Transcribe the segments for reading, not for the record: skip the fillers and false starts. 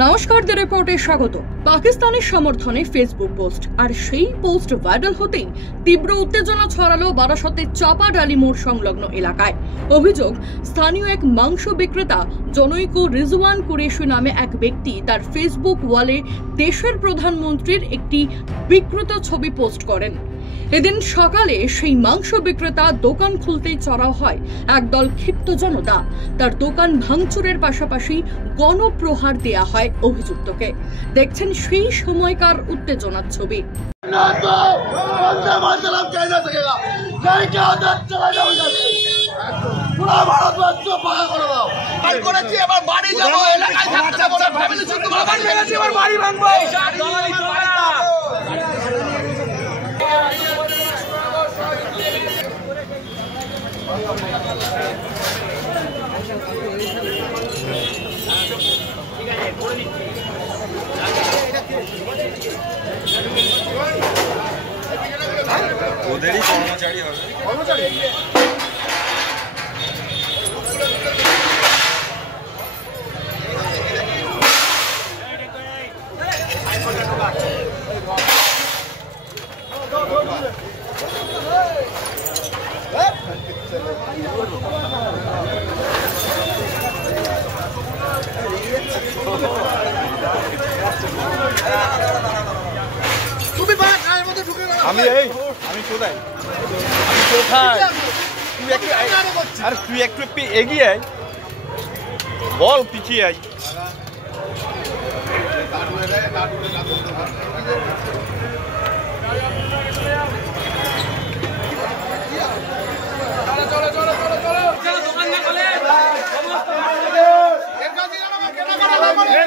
নমস্কার, দ্য রিপোর্টে স্বাগত। পাকিস্তানের সমর্থনে ফেসবুক পোস্ট, আর সেই পোস্ট ভাইরাল হতেই তীব্র উত্তেজনা ছড়ালো বারাসতের চাপাডালি মোড় সংলগ্ন এলাকায়। অভিযোগ, স্থানীয় এক মাংস বিক্রেতা জনৈক রিজওয়ান কুরেশি নামে এক ব্যক্তি তার ফেসবুক ওয়ালে দেশের প্রধানমন্ত্রীর একটি বিকৃত ছবি পোস্ট করেন। এদিন সকালে সেই মাংস বিক্রেতা দোকান খুলতেই চড়াও হয় একদল ক্ষিপ্ত জনতা। তার দোকান ভাঙচুরের পাশাপাশি গণপ্রহার দেয়া হয় অভিযুক্তকে। দেখছেন সেই সময়কার উত্তেজনার ছবি। ওদেরই কর্মচারী হবে। তুই একটু এগিয়ে আয়, বল পিছিয়ে আয়।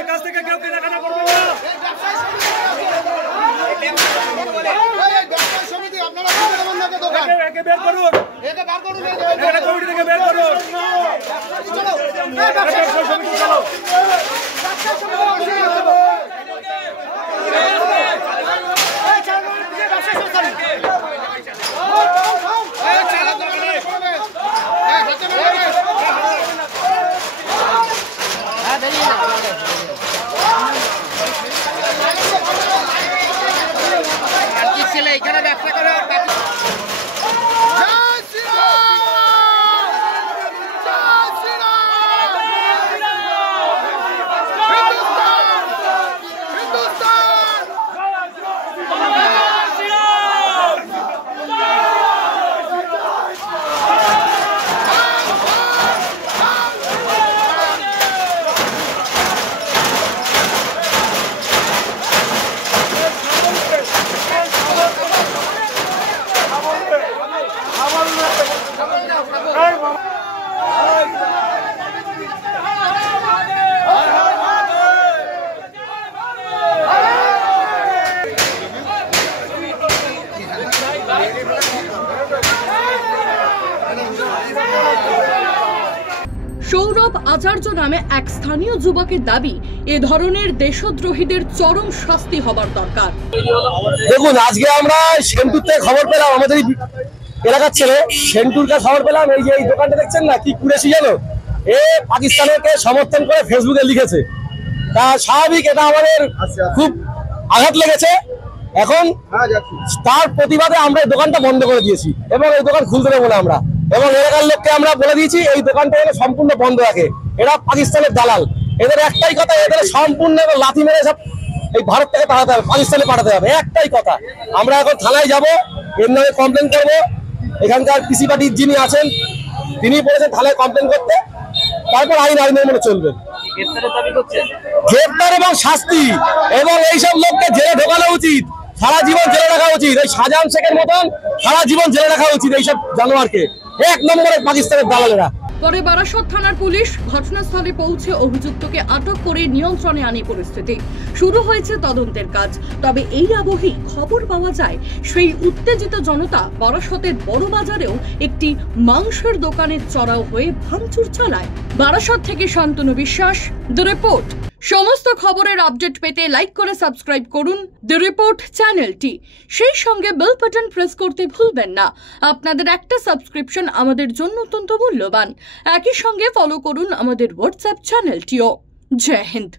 কাছ থেকে কেউ কেনাকাটা করবে না। একে বের করুন, কমিটি থেকে বের করুন। এখানে ব্যবসা করে সৌরভ আচার্য নামে এক স্থানীয় যুবকের দাবি, এ ধরনের দেশদ্রোহীদের চরম শাস্তি হবার দরকার। দেখুন, আজকে আমরা সেন্টুর থেকে খবর পেলাম, আমাদের এলাকার ছেলে সেন্টুর কাছে খবর পেলাম, এই যে এই দোকানটা দেখছেন না, কি কুরেশি জানো, এ পাকিস্তানকে সমর্থন করে ফেসবুকে লিখেছে। তা স্বাভাবিক, এটা আমাদের খুব আঘাত লেগেছে। এখন তার প্রতিবাদে আমরা এই দোকানটা বন্ধ করে দিয়েছি এবং এই দোকান খুলতে দেবো না আমরা, এবং এলাকার লোককে আমরা বলে দিয়েছি এই দোকানটা এনে সম্পূর্ণ বন্ধ রাখে। এরা পাকিস্তানের দালাল, এদের একটাই কথা, এদের সম্পূর্ণ লাথি মেরে সব এই ভারত থেকে পাঠাতে হবে, পাকিস্তানে পাঠাতে হবে, একটাই কথা। আমরা এখন থানায় যাব, এর নামে কমপ্লেন করব। এখানকার পিসি পার্টির যিনি আছেন তিনি বলেছেন থানায় কমপ্লেন করতে, তারপর আইনের মনে চলবে। গ্রেপ্তার এবং শাস্তি, এবং এইসব লোককে জেলে ঢোকানো উচিত, সারা জীবন জেলে রাখা উচিত। এই শাহজাহান শেখের মতন সারা জীবন জেলে রাখা উচিত এইসব জানোয়ারকে, এক নম্বরে পাকিস্তানের দালালেরা। পরে বারাসত থানার পুলিশ ঘটনাস্থলে পৌঁছে অভিযুক্তকে আটক করে নিয়ন্ত্রণে আনে পরিস্থিতি। শুরু হয়েছে তদন্তের কাজ। তবে এই আবহেই খবর পাওয়া যায় সেই উত্তেজিত জনতা বারাসতের বড় বাজারেও একটি মাংসের দোকানে চড়াও হয়ে ভাঙচুর চালায়। বারাসত থেকে শান্তনু বিশ্বাস, দ্য রিপোর্ট। সমস্ত খবরের আপডেট পেতে লাইক করে সাবস্ক্রাইব করুন দ্য রিপোর্ট চ্যানেলটি। সেই সঙ্গে বেল বাটন প্রেস করতে ভুলবেন না। আপনাদের একটা সাবস্ক্রিপশন আমাদের জন্য অত্যন্ত মূল্যবান। একই সঙ্গে ফলো করুন আমাদের হোয়াটসঅ্যাপ চ্যানেলটিও। জয় হিন্দ।